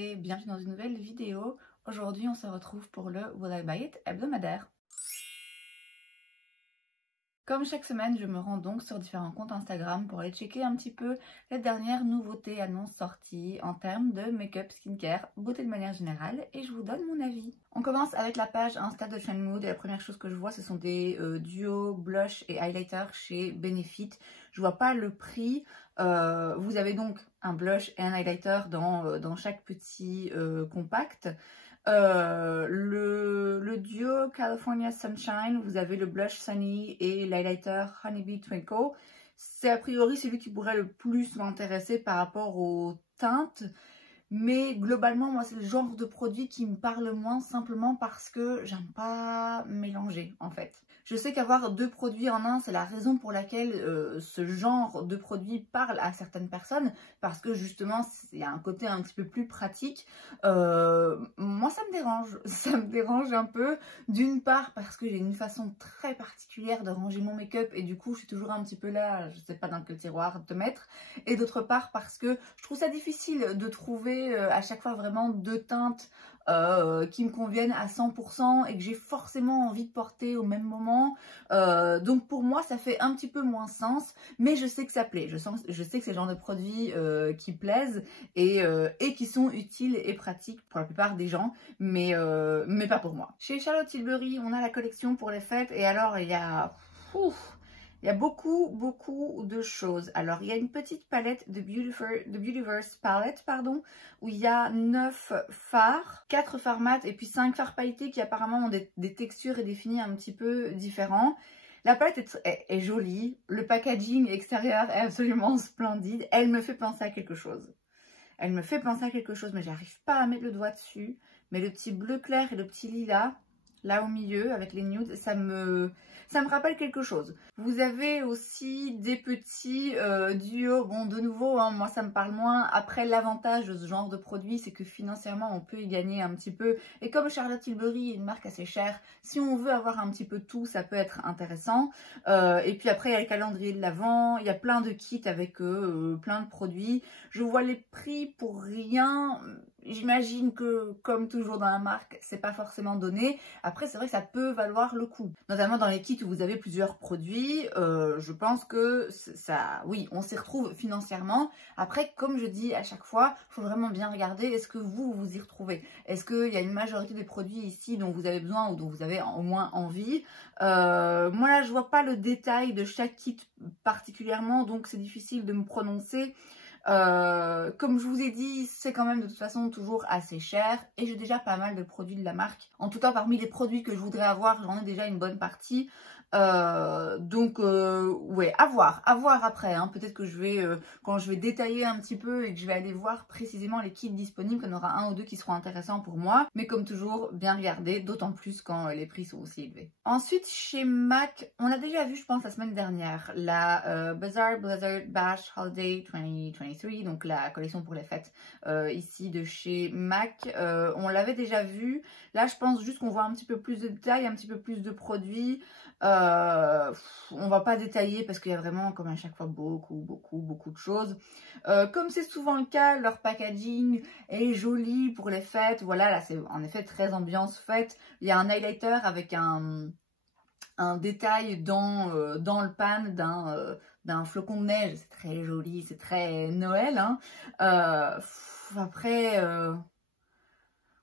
et bienvenue dans une nouvelle vidéo. Aujourd'hui on se retrouve pour le Will I Buy It hebdomadaire. Comme chaque semaine, je me rends donc sur différents comptes Instagram pour aller checker un petit peu les dernières nouveautés, annonces sorties en termes de make-up, skincare, beauté de manière générale et je vous donne mon avis. On commence avec la page Insta de Trendmood et la première chose que je vois ce sont des duos blush et highlighter chez Benefit. Je vois pas le prix. Vous avez donc un blush et un highlighter dans chaque petit compact. Le duo California Sunshine, vous avez le blush Sunny et l'highlighter Honeybee Twinkle. C'est a priori celui qui pourrait le plus m'intéresser par rapport aux teintes. Mais globalement, moi, c'est le genre de produit qui me parle moins simplement parce que j'aime pas mélanger en fait. Je sais qu'avoir deux produits en un, c'est la raison pour laquelle ce genre de produit parle à certaines personnes parce que justement, il y a un côté un petit peu plus pratique. Moi, ça me dérange. Ça me dérange un peu. D'une part parce que j'ai une façon très particulière de ranger mon make-up et du coup, je suis toujours un petit peu là, je sais pas dans quel tiroir te mettre. Et d'autre part parce que je trouve ça difficile de trouver à chaque fois vraiment deux teintes qui me conviennent à 100% et que j'ai forcément envie de porter au même moment. Donc pour moi ça fait un petit peu moins sens, mais je sais que ça plaît. Je sais que c'est le genre de produits qui plaisent et qui sont utiles et pratiques pour la plupart des gens, mais pas pour moi. Chez Charlotte Tilbury, on a la collection pour les fêtes et alors il y a... Il y a beaucoup de choses. Alors, il y a une petite palette de Beautyverse Palette, pardon, où il y a 9 fards, 4 fards mat et puis 5 fards pailletés qui apparemment ont des textures et des finis un petit peu différents. La palette est jolie, le packaging extérieur est absolument splendide. Elle me fait penser à quelque chose. Elle me fait penser à quelque chose, mais j'arrive pas à mettre le doigt dessus. Mais le petit bleu clair et le petit lilas, là au milieu avec les nudes, ça me rappelle quelque chose. Vous avez aussi des petits duos. Bon, de nouveau, hein, moi ça me parle moins. Après, l'avantage de ce genre de produit, c'est que financièrement, on peut y gagner un petit peu. Et comme Charlotte Tilbury est une marque assez chère, si on veut avoir un petit peu tout, ça peut être intéressant. Et puis après, il y a le calendrier de l'Avent. Il y a plein de kits avec plein de produits. Je vois les prix pour rien. J'imagine que, comme toujours dans la marque, c'est pas forcément donné. Après, c'est vrai que ça peut valoir le coup. Notamment dans les kits où vous avez plusieurs produits, je pense que ça, oui, on s'y retrouve financièrement. Après, comme je dis à chaque fois, il faut vraiment bien regarder, est-ce que vous y retrouvez? Est-ce qu'il y a une majorité des produits ici dont vous avez besoin ou dont vous avez au moins envie? Moi là, je vois pas le détail de chaque kit particulièrement, donc c'est difficile de me prononcer. Comme je vous ai dit, c'est quand même de toute façon toujours assez cher et j'ai déjà pas mal de produits de la marque. En tout cas, parmi les produits que je voudrais avoir, j'en ai déjà une bonne partie. Ouais, à voir après, hein. Peut-être que je vais, quand je vais détailler un petit peu et que je vais aller voir précisément les kits disponibles, il y en aura un ou deux qui seront intéressants pour moi. Mais comme toujours, bien regarder, d'autant plus quand les prix sont aussi élevés. Ensuite, chez MAC, on a déjà vu, je pense, la semaine dernière, la Bazaar Blizzard Bash Holiday 2023, donc la collection pour les fêtes ici de chez MAC. On l'avait déjà vu. Là, je pense juste qu'on voit un petit peu plus de détails, un petit peu plus de produits. On va pas détailler parce qu'il y a vraiment, comme à chaque fois, beaucoup de choses. Comme c'est souvent le cas, leur packaging est joli pour les fêtes. Voilà, là c'est en effet très ambiance fête. Il y a un highlighter avec un détail dans le pan d'un flocon de neige. C'est très joli, c'est très Noël, hein. Après...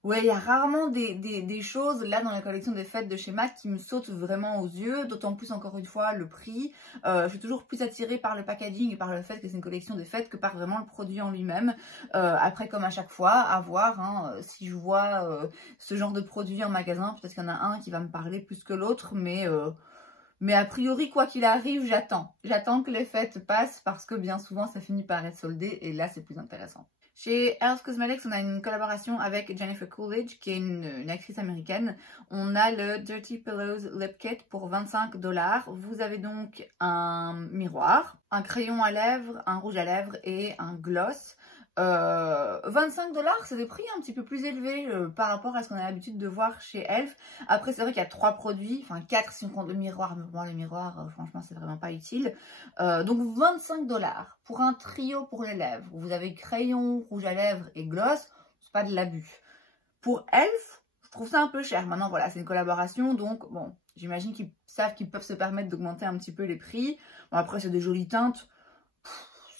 Ouais, il y a rarement des choses là dans la collection des fêtes de chez MAC qui me sautent vraiment aux yeux, d'autant plus encore une fois le prix. Je suis toujours plus attirée par le packaging et par le fait que c'est une collection des fêtes que par vraiment le produit en lui-même. Après, comme à chaque fois, à voir, hein, si je vois ce genre de produit en magasin, peut-être qu'il y en a un qui va me parler plus que l'autre, mais a priori, quoi qu'il arrive, j'attends. J'attends que les fêtes passent parce que bien souvent ça finit par être soldé et là c'est plus intéressant. Chez Earth Cosmetics, on a une collaboration avec Jennifer Coolidge, qui est une actrice américaine. On a le Dirty Pillows Lip Kit pour 25 $. Vous avez donc un miroir, un crayon à lèvres, un rouge à lèvres et un gloss. 25 $, c'est des prix un petit peu plus élevés par rapport à ce qu'on a l'habitude de voir chez Elf. Après, c'est vrai qu'il y a 3 produits, enfin 4 si on compte le miroir, mais pour moi, le miroir, franchement, c'est vraiment pas utile. Donc 25 $ pour un trio pour les lèvres. Vous avez crayon, rouge à lèvres et gloss. c'est pas de l'abus. Pour Elf, je trouve ça un peu cher. Maintenant, voilà, c'est une collaboration, donc bon, j'imagine qu'ils savent qu'ils peuvent se permettre d'augmenter un petit peu les prix. Bon, après, c'est des jolies teintes.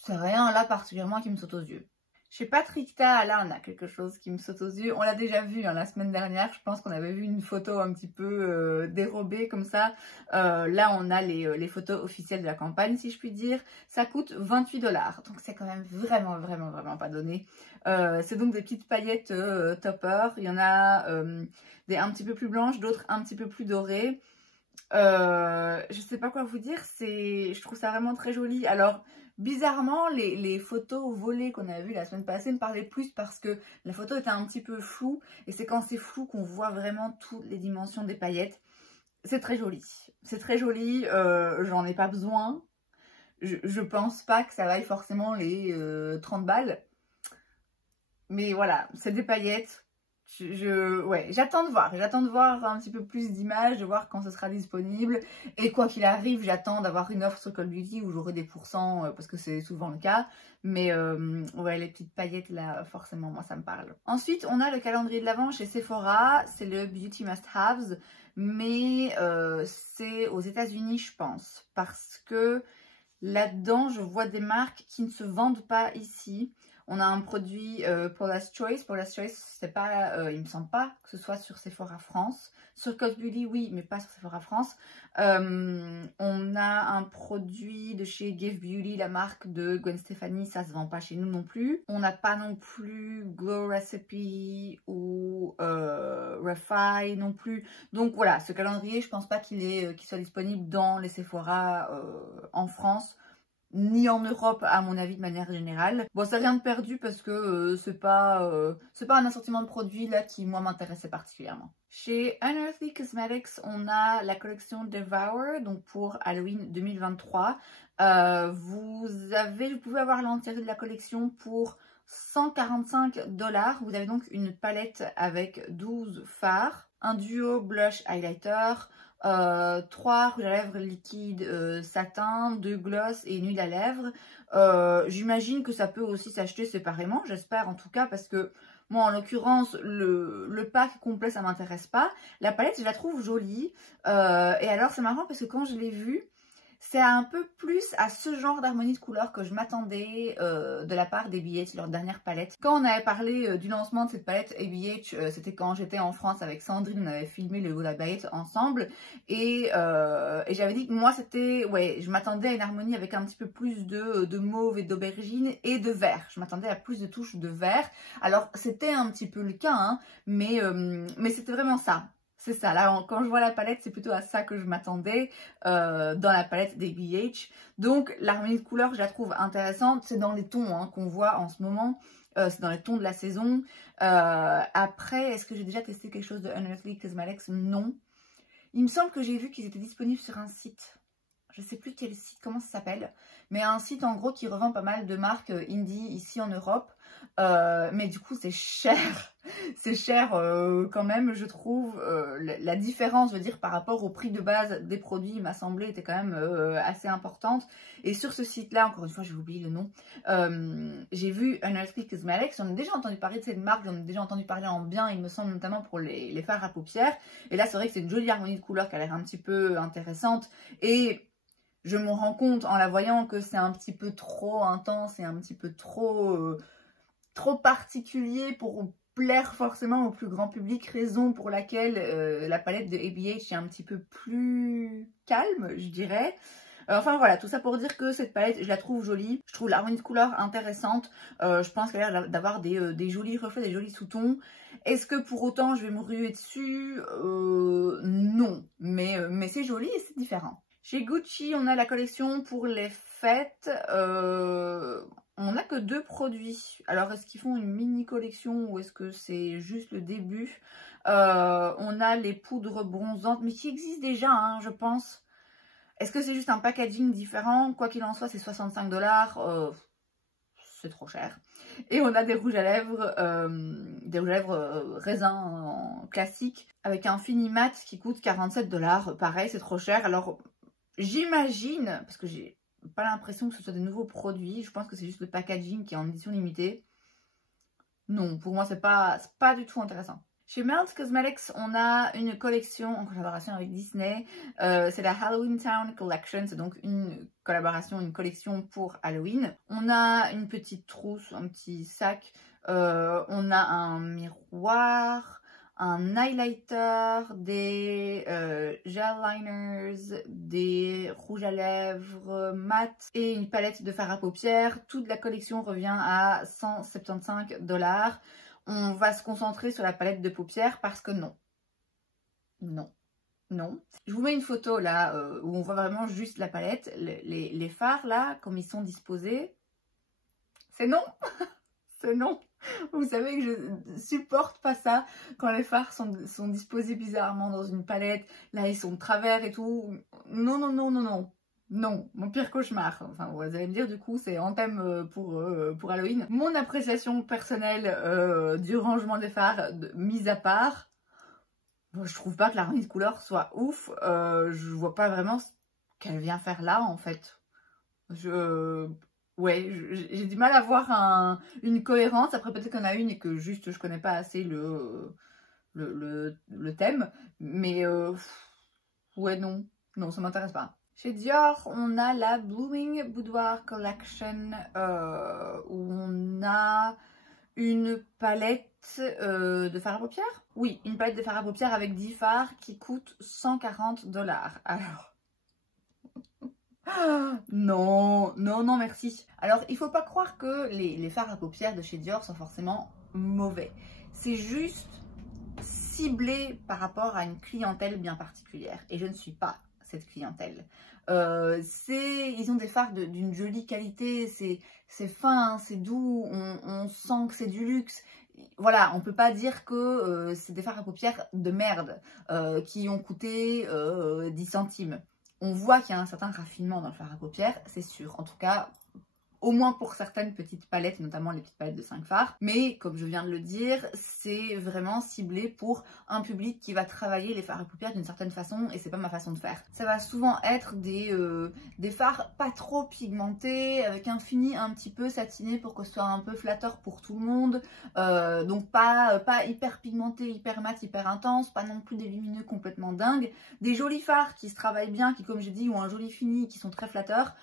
C'est rien là particulièrement qui me saute aux yeux. Chez Patrickta, là, on a quelque chose qui me saute aux yeux. On l'a déjà vu hein, la semaine dernière. Je pense qu'on avait vu une photo un petit peu dérobée comme ça. Là, on a les photos officielles de la campagne, si je puis dire. Ça coûte 28 $. Donc, c'est quand même vraiment pas donné. C'est donc des petites paillettes topper. Il y en a des un petit peu plus blanches, d'autres un petit peu plus dorées. Je sais pas quoi vous dire. Je trouve ça vraiment très joli. Alors, bizarrement, les photos volées qu'on a vues la semaine passée me parlaient plus parce que la photo était un petit peu floue. Et c'est quand c'est flou qu'on voit vraiment toutes les dimensions des paillettes. C'est très joli. C'est très joli. J'en ai pas besoin. Je pense pas que ça vaille forcément les 30 balles. Mais voilà, c'est des paillettes. Ouais, j'attends de voir un petit peu plus d'images, de voir quand ce sera disponible. Et quoi qu'il arrive, j'attends d'avoir une offre sur Call Beauty où j'aurai des pourcents parce que c'est souvent le cas. Mais ouais, les petites paillettes là, forcément, moi ça me parle. Ensuite, on a le calendrier de l'Avent chez Sephora. C'est le Beauty Must Haves, mais c'est aux États-Unis, je pense, parce que là-dedans, je vois des marques qui ne se vendent pas ici. On a un produit Paula's Choice. Paula's Choice, c'est pas, il me semble pas que ce soit sur Sephora France. Sur Cos Beauty, oui, mais pas sur Sephora France. On a un produit de chez Give Beauty, la marque de Gwen Stefani. Ça se vend pas chez nous non plus. On n'a pas non plus Glow Recipe ou Refi non plus. Donc voilà, ce calendrier, je pense pas qu'il soit disponible dans les Sephora en France. Ni en Europe à mon avis de manière générale. Bon, c'est rien de perdu parce que c'est pas un assortiment de produits là qui moi m'intéressait particulièrement. Chez Unearthly Cosmetics, on a la collection Devour, donc pour Halloween 2023. Vous pouvez avoir l'entièreté de la collection pour 145 $. Vous avez donc une palette avec 12 fards, un duo blush highlighter, 3 rouges à lèvres liquide satin, 2 gloss et une huile à lèvres. J'imagine que ça peut aussi s'acheter séparément, j'espère en tout cas, parce que moi en l'occurrence le pack complet ça m'intéresse pas. La palette je la trouve jolie et alors c'est marrant parce que quand je l'ai vue, c'est un peu plus à ce genre d'harmonie de couleurs que je m'attendais de la part d'ABH, leur dernière palette. Quand on avait parlé du lancement de cette palette ABH, c'était quand j'étais en France avec Sandrine, on avait filmé le Huda Palette ensemble. Et j'avais dit que moi c'était, ouais, je m'attendais à une harmonie avec un petit peu plus de mauve et d'aubergine et de vert. Je m'attendais à plus de touches de vert. Alors c'était un petit peu le cas, hein, mais c'était vraiment ça. C'est ça, là quand je vois la palette, c'est plutôt à ça que je m'attendais dans la palette des BH. Donc l'harmonie de couleurs, je la trouve intéressante. C'est dans les tons hein, qu'on voit en ce moment. C'est dans les tons de la saison. Après, est-ce que j'ai déjà testé quelque chose de Unearthly Cosmetics? Non. Il me semble que j'ai vu qu'ils étaient disponibles sur un site. Je sais plus quel site, comment ça s'appelle. Mais un site en gros qui revend pas mal de marques indie ici en Europe. Mais du coup c'est cher. C'est cher quand même je trouve. La différence je veux dire par rapport au prix de base des produits m'a semblé était quand même assez importante. Et sur ce site là, encore une fois j'ai oublié le nom, j'ai vu Unearthly Cosmetics. J'en ai déjà entendu parler de cette marque, j'en ai déjà entendu parler en bien il me semble, notamment pour les fards à paupières. Et là c'est vrai que c'est une jolie harmonie de couleurs qui a l'air un petit peu intéressante. Et je me rends compte en la voyant que c'est un petit peu trop intense et un petit peu trop particulier pour plaire forcément au plus grand public, raison pour laquelle la palette de ABH est un petit peu plus calme, je dirais. Enfin voilà, tout ça pour dire que cette palette, je la trouve jolie. Je trouve l'harmonie de couleurs intéressante. Je pense qu'elle a l'air d'avoir des jolis reflets, des jolis sous-tons. Est-ce que pour autant je vais me ruer dessus? Non, mais c'est joli et c'est différent. Chez Gucci, on a la collection pour les fêtes. On n'a que 2 produits. Alors, est-ce qu'ils font une mini collection ou est-ce que c'est juste le début? On a les poudres bronzantes, mais qui existent déjà, hein, je pense. Est-ce que c'est juste un packaging différent? Quoi qu'il en soit, c'est 65 $. C'est trop cher. Et on a des rouges à lèvres raisin classiques avec un fini mat qui coûte 47 $. Pareil, c'est trop cher. Alors, j'imagine, parce que j'ai pas l'impression que ce soit des nouveaux produits, je pense que c'est juste le packaging qui est en édition limitée. Non, pour moi, c'est pas du tout intéressant. Chez Melt Cosmetics, on a une collection en collaboration avec Disney. C'est la Halloween Town Collection. C'est donc une collaboration, une collection pour Halloween. On a une petite trousse, un petit sac. On a un miroir, un highlighter, des gel liners, des rouges à lèvres mat et une palette de fard à paupières. Toute la collection revient à 175 $. On va se concentrer sur la palette de paupières parce que non. Je vous mets une photo là où on voit vraiment juste la palette. Les fards là, comme ils sont disposés, c'est non. C'est non. Vous savez que je supporte pas ça quand les fards sont disposés bizarrement dans une palette. Là, ils sont de travers et tout. Non. Non, mon pire cauchemar. Enfin, vous allez me dire, du coup, c'est en thème pour Halloween. Mon appréciation personnelle du rangement des fards, mis à part, je trouve pas que la harmonie de couleur soit ouf. Je vois pas vraiment ce qu'elle vient faire là, en fait. Ouais, j'ai du mal à voir une cohérence. Après, peut-être qu'il y en a une et que juste je connais pas assez le thème. Mais ouais, non, ça m'intéresse pas. Chez Dior, on a la Blooming Boudoir Collection où on a une palette de fard à paupières. Oui, une palette de fard à paupières avec 10 fards qui coûte 140 $. Alors... non, merci. Alors, il faut pas croire que les fards à paupières de chez Dior sont forcément mauvais. C'est juste ciblé par rapport à une clientèle bien particulière. Et je ne suis pas cette clientèle. Ils ont des fards d'une jolie qualité, c'est fin, c'est doux, on sent que c'est du luxe. Voilà, on peut pas dire que c'est des fards à paupières de merde qui ont coûté 10 centimes. On voit qu'il y a un certain raffinement dans le fard à paupières, c'est sûr. En tout cas, au moins pour certaines petites palettes, notamment les petites palettes de 5 fards. Mais comme je viens de le dire, c'est vraiment ciblé pour un public qui va travailler les fards à paupières d'une certaine façon et c'est pas ma façon de faire. Ça va souvent être des fards pas trop pigmentés, avec un fini un petit peu satiné pour que ce soit un peu flatteur pour tout le monde. Donc pas hyper pigmenté, hyper mat, hyper intense, pas non plus des lumineux complètement dingues. Des jolis fards qui se travaillent bien, qui comme j'ai dit ont un joli fini, qui sont très flatteurs.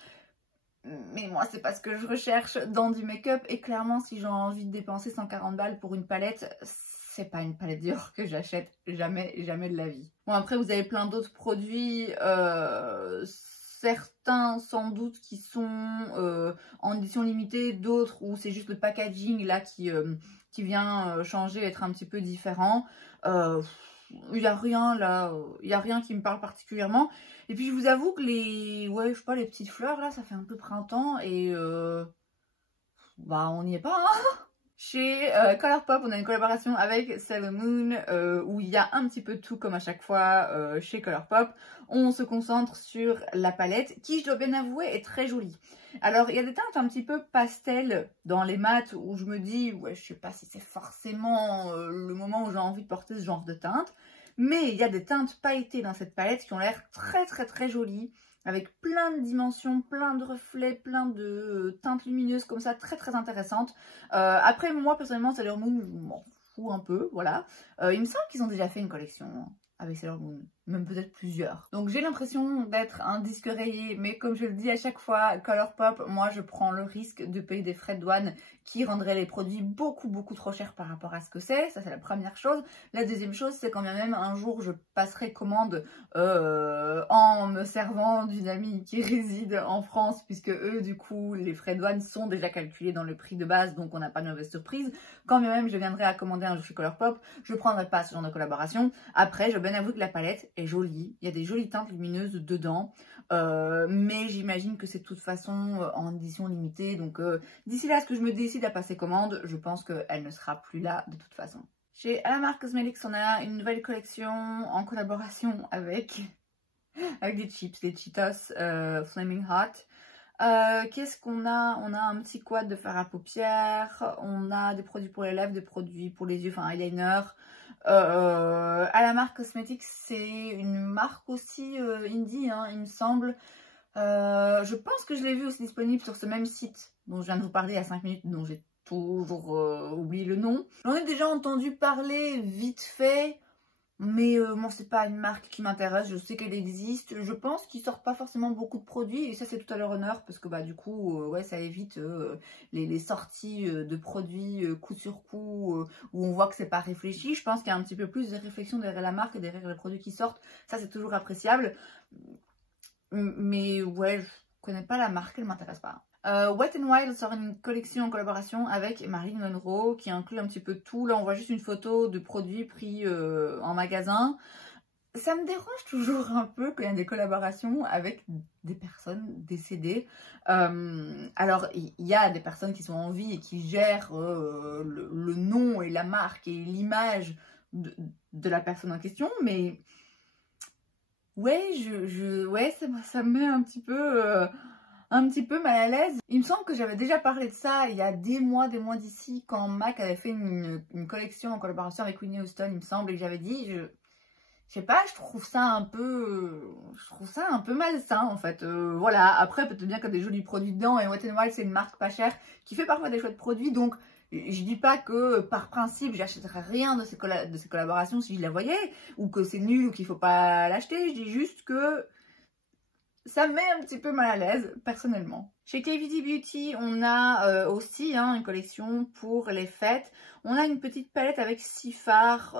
Mais moi, c'est pas ce que je recherche dans du make-up. Et clairement, si j'ai envie de dépenser 140 balles pour une palette, c'est pas une palette Dior que j'achète jamais de la vie. Bon, après, vous avez plein d'autres produits. Certains, sans doute, qui sont en édition limitée. D'autres où c'est juste le packaging là qui vient changer, être un petit peu différent. Il n'y a rien là, il n'y a rien qui me parle particulièrement. Et puis je vous avoue que les petites fleurs là, ça fait un peu printemps et on n'y est pas hein. Chez Colourpop, on a une collaboration avec Sailor Moon où il y a un petit peu de tout comme à chaque fois chez Colourpop. On se concentre sur la palette qui, je dois bien avouer, est très jolie. Alors, il y a des teintes un petit peu pastel dans les mats où je me dis, ouais, je sais pas si c'est forcément le moment où j'ai envie de porter ce genre de teinte. Mais il y a des teintes pailletées dans cette palette qui ont l'air très jolies. Avec plein de dimensions, plein de reflets, plein de teintes lumineuses comme ça, très intéressantes. Après, moi, personnellement, Sailor Moon, je m'en fous un peu, voilà. Il me semble qu'ils ont déjà fait une collection avec Sailor Moon, même peut-être plusieurs. Donc j'ai l'impression d'être un disque rayé, mais comme je le dis à chaque fois, Colourpop, moi je prends le risque de payer des frais de douane qui rendraient les produits beaucoup trop chers par rapport à ce que c'est. Ça, c'est la première chose. La deuxième chose, c'est quand bien même un jour je passerai commande en me servant d'une amie qui réside en France, puisque eux, du coup, les frais de douane sont déjà calculés dans le prix de base, donc on n'a pas de mauvaise surprise. Quand bien même je viendrai à commander un jour chez Colourpop, je ne prendrai pas ce genre de collaboration. Après, je dois bien avouer que la palette est jolie. Il y a des jolies teintes lumineuses dedans. Mais j'imagine que c'est de toute façon en édition limitée. Donc d'ici là, ce que je me décide à passer commande, je pense qu'elle ne sera plus là de toute façon. Chez Alamar Cosmetics, on a une nouvelle collection en collaboration avec des chips, les Cheetos Flaming Hot. Qu'est-ce qu'on a? On a un petit quad de fard à paupières, on a des produits pour les lèvres, des produits pour les yeux, enfin eyeliner. Alamar Cosmetics, c'est une marque aussi indie, hein, il me semble. Je pense que je l'ai vu aussi disponible sur ce même site dont je viens de vous parler il y a 5 minutes, dont j'ai toujours oublié le nom. J'en ai déjà entendu parler vite fait, mais moi c'est pas une marque qui m'intéresse, je sais qu'elle existe, je pense qu'ils sortent pas forcément beaucoup de produits et ça c'est tout à leur honneur parce que bah du coup ouais ça évite les sorties de produits coup sur coup où on voit que c'est pas réfléchi. Je pense qu'il y a un petit peu plus de réflexion derrière la marque et derrière les produits qui sortent, ça c'est toujours appréciable. Mais ouais, je connais pas la marque, elle m'intéresse pas. Wet n Wild sort une collection en collaboration avec Marilyn Monroe qui inclut un petit peu tout. Là, on voit juste une photo de produits pris en magasin. Ça me dérange toujours un peu quand il y a des collaborations avec des personnes décédées. Alors, il y a des personnes qui sont en vie et qui gèrent le nom et la marque et l'image de la personne en question, mais ouais, ouais, ça me met un petit peu mal à l'aise. Il me semble que j'avais déjà parlé de ça il y a des mois d'ici, quand MAC avait fait une collection en collaboration avec Whitney Houston, il me semble, et que j'avais dit, je sais pas, je trouve ça un peu malsain en fait. Voilà, après peut-être bien qu'il y a des jolis produits dedans, et Wet n Wild c'est une marque pas chère qui fait parfois des chouettes produits, donc je dis pas que par principe j'achèterais rien de ces collaborations si je la voyais, ou que c'est nul ou qu'il faut pas l'acheter. Je dis juste que ça me met un petit peu mal à l'aise personnellement. Chez KVD Beauty, on a aussi une collection pour les fêtes. On a une petite palette avec 6 fards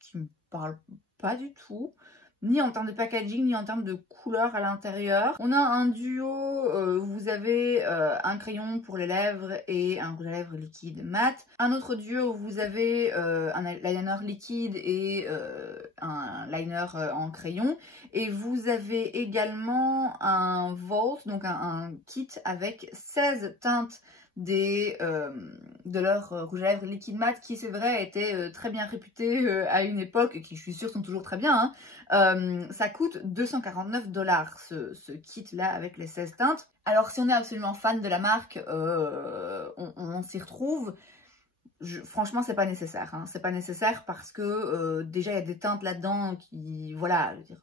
qui me parle pas du tout, ni en termes de packaging, ni en termes de couleur à l'intérieur. On a un duo, vous avez un crayon pour les lèvres et un rouge à lèvres liquide mat. Un autre duo, vous avez un liner liquide et un liner en crayon. Et vous avez également un Vault, donc un kit avec 16 teintes de leur rouge à lèvres liquide mat, qui c'est vrai était très bien réputé à une époque et qui je suis sûre sont toujours très bien. Ça coûte 249 $, ce kit là avec les 16 teintes. Alors si on est absolument fan de la marque, on s'y retrouve. Franchement c'est pas nécessaire, c'est pas nécessaire parce que déjà il y a des teintes là-dedans qui, voilà, je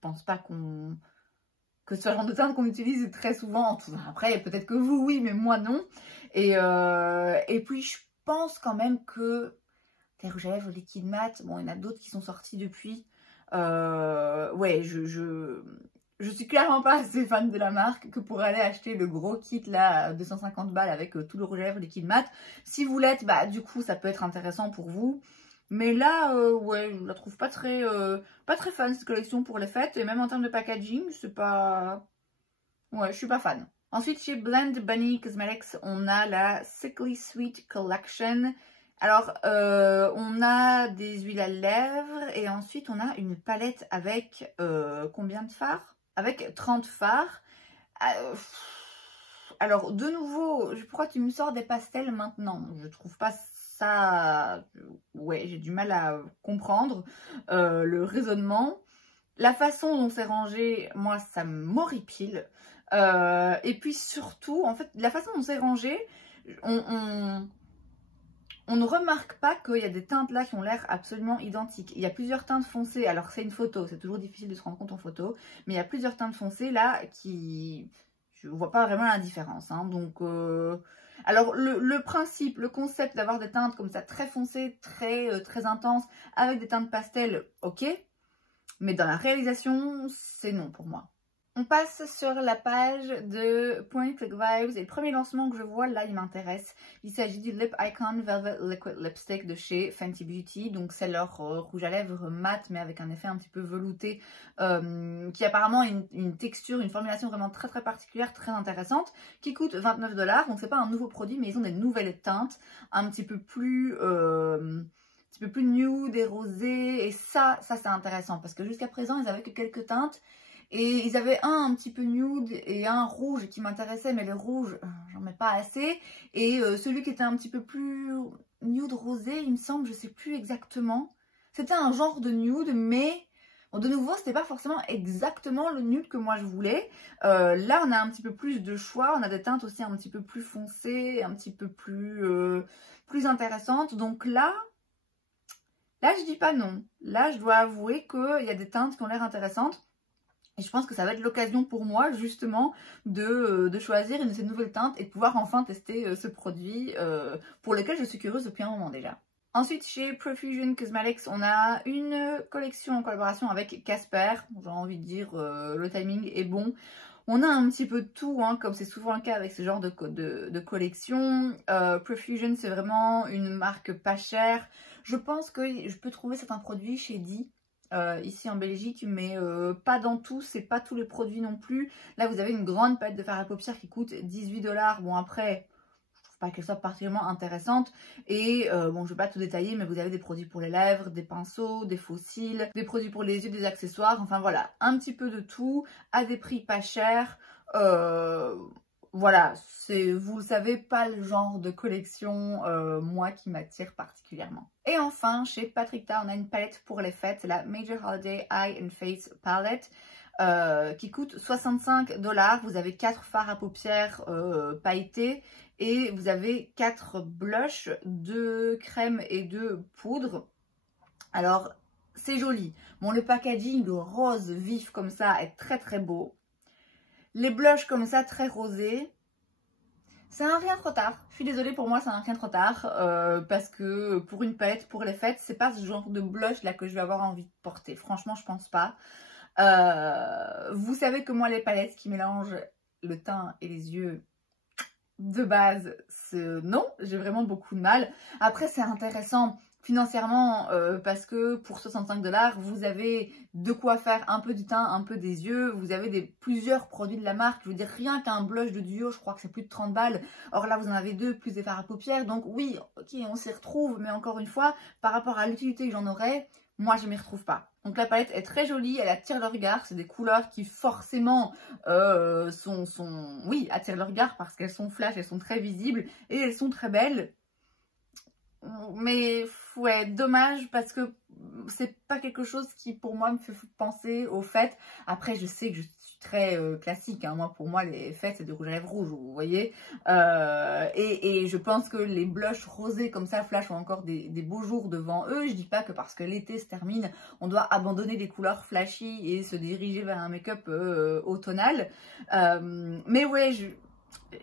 pense pas que ce soit le genre de teinte qu'on utilise très souvent. Après, peut-être que vous, oui, mais moi, non. Et puis, je pense quand même que les rouges à lèvres liquide mat, bon, il y en a d'autres qui sont sortis depuis. Ouais, je suis clairement pas assez fan de la marque que pour aller acheter le gros kit là à 250 balles avec tout le rouge à lèvres liquide mat. Si vous l'êtes, bah du coup, ça peut être intéressant pour vous. Mais là, ouais, je la trouve pas très fan cette collection pour les fêtes. Et même en termes de packaging, c'est pas... Ouais, je suis pas fan. Ensuite, chez Blend Bunny Cosmetics, on a la Sickly Sweet Collection. Alors, on a des huiles à lèvres et ensuite on a une palette avec combien de fards? Avec 30 fards. Alors, de nouveau, pourquoi tu me sors des pastels maintenant? Je trouve pas ça... Ouais, j'ai du mal à comprendre le raisonnement. La façon dont c'est rangé, moi, ça m'horripile. Et puis surtout, en fait, la façon dont c'est rangé, on ne remarque pas qu'il y a des teintes là qui ont l'air absolument identiques. Il y a plusieurs teintes foncées. Alors, c'est une photo, c'est toujours difficile de se rendre compte en photo. Mais il y a plusieurs teintes foncées là qui... Je vois pas vraiment la différence. Donc... Alors, le principe, le concept d'avoir des teintes comme ça très foncées, très intenses, avec des teintes pastel, ok. Mais dans la réalisation, c'est non pour moi. On passe sur la page de Point Click Vibes et le premier lancement que je vois là, il m'intéresse. Il s'agit du Lip Icon Velvet Liquid Lipstick de chez Fenty Beauty. Donc c'est leur rouge à lèvres mat mais avec un effet un petit peu velouté qui apparemment a une texture, une formulation vraiment très particulière, très intéressante, qui coûte 29 $. Donc c'est pas un nouveau produit mais ils ont des nouvelles teintes un petit peu plus nude et rosé, et ça c'est intéressant parce que jusqu'à présent ils avaient que quelques teintes et ils avaient un petit peu nude et un rouge qui m'intéressait, mais le rouge j'en mets pas assez, et celui qui était un petit peu plus nude rosé, il me semble, je sais plus exactement, c'était un genre de nude, mais bon, de nouveau c'était pas forcément exactement le nude que moi je voulais. Là on a un petit peu plus de choix, on a des teintes aussi un petit peu plus foncées, un petit peu plus intéressantes, donc là je dis pas non. Là, je dois avouer qu'il y a des teintes qui ont l'air intéressantes. Et je pense que ça va être l'occasion pour moi justement de choisir une de ces nouvelles teintes et de pouvoir enfin tester ce produit pour lequel je suis curieuse depuis un moment déjà. Ensuite, chez Profusion Cosmetics, on a une collection en collaboration avec Casper. J'ai envie de dire, le timing est bon. On a un petit peu de tout, hein, comme c'est souvent le cas avec ce genre de collection. Profusion, c'est vraiment une marque pas chère. Je pense que je peux trouver certains produits chez Di, ici en Belgique, mais pas dans tous, c'est pas tous les produits non plus. Là, vous avez une grande palette de fard à paupières qui coûte 18 $. Bon, après, pas qu'elle soit particulièrement intéressante et bon, je vais pas tout détailler, mais vous avez des produits pour les lèvres, des pinceaux, des faux cils, des produits pour les yeux, des accessoires, enfin voilà, un petit peu de tout à des prix pas chers. Voilà, c'est, vous le savez, pas le genre de collection moi qui m'attire particulièrement. Et enfin, chez Patrick Ta, on a une palette pour les fêtes, la Major Holiday Eye and Face Palette. Qui coûte 65 $. Vous avez 4 fards à paupières pailletés et vous avez 4 blushs, 2 crèmes et 2 poudres. Alors, c'est joli. Bon, le packaging rose vif comme ça est très très beau. Les blushs comme ça, très rosés. C'est un rien trop tard. Je suis désolée, pour moi, c'est un rien trop tard. Parce que pour une palette, pour les fêtes, c'est pas ce genre de blush là que je vais avoir envie de porter. Franchement, je pense pas. Vous savez que moi, les palettes qui mélangent le teint et les yeux, de base, non, j'ai vraiment beaucoup de mal. Après, c'est intéressant financièrement parce que pour 65 $, vous avez de quoi faire un peu du teint, un peu des yeux. Vous avez plusieurs produits de la marque. Je veux dire, rien qu'un blush de duo, je crois que c'est plus de 30 $. Or là, vous en avez 2, plus des fards à paupières. Donc oui, ok, on s'y retrouve. Mais encore une fois, par rapport à l'utilité que j'en aurais, moi, je ne m'y retrouve pas. Donc la palette est très jolie, elle attire le regard. C'est des couleurs qui forcément oui, attirent le regard parce qu'elles sont flash, elles sont très visibles et elles sont très belles. Mais ouais, dommage parce que c'est pas quelque chose qui pour moi me fait penser aux fêtes. Après, je sais que je suis très classique, hein. Moi, pour moi, les fêtes, c'est du rouge à lèvres rouge, vous voyez. Et je pense que les blushs rosés comme ça, flash, ont encore des beaux jours devant eux. Je dis pas que parce que l'été se termine, on doit abandonner les couleurs flashy et se diriger vers un make-up automnal. Mais ouais, je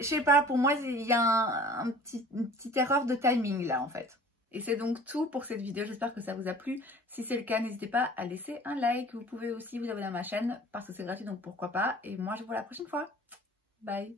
sais pas, pour moi, il y a une petite erreur de timing là en fait. Et c'est donc tout pour cette vidéo, j'espère que ça vous a plu. Si c'est le cas, n'hésitez pas à laisser un like. Vous pouvez aussi vous abonner à ma chaîne parce que c'est gratuit, donc pourquoi pas. Et moi, je vous vois la prochaine fois. Bye!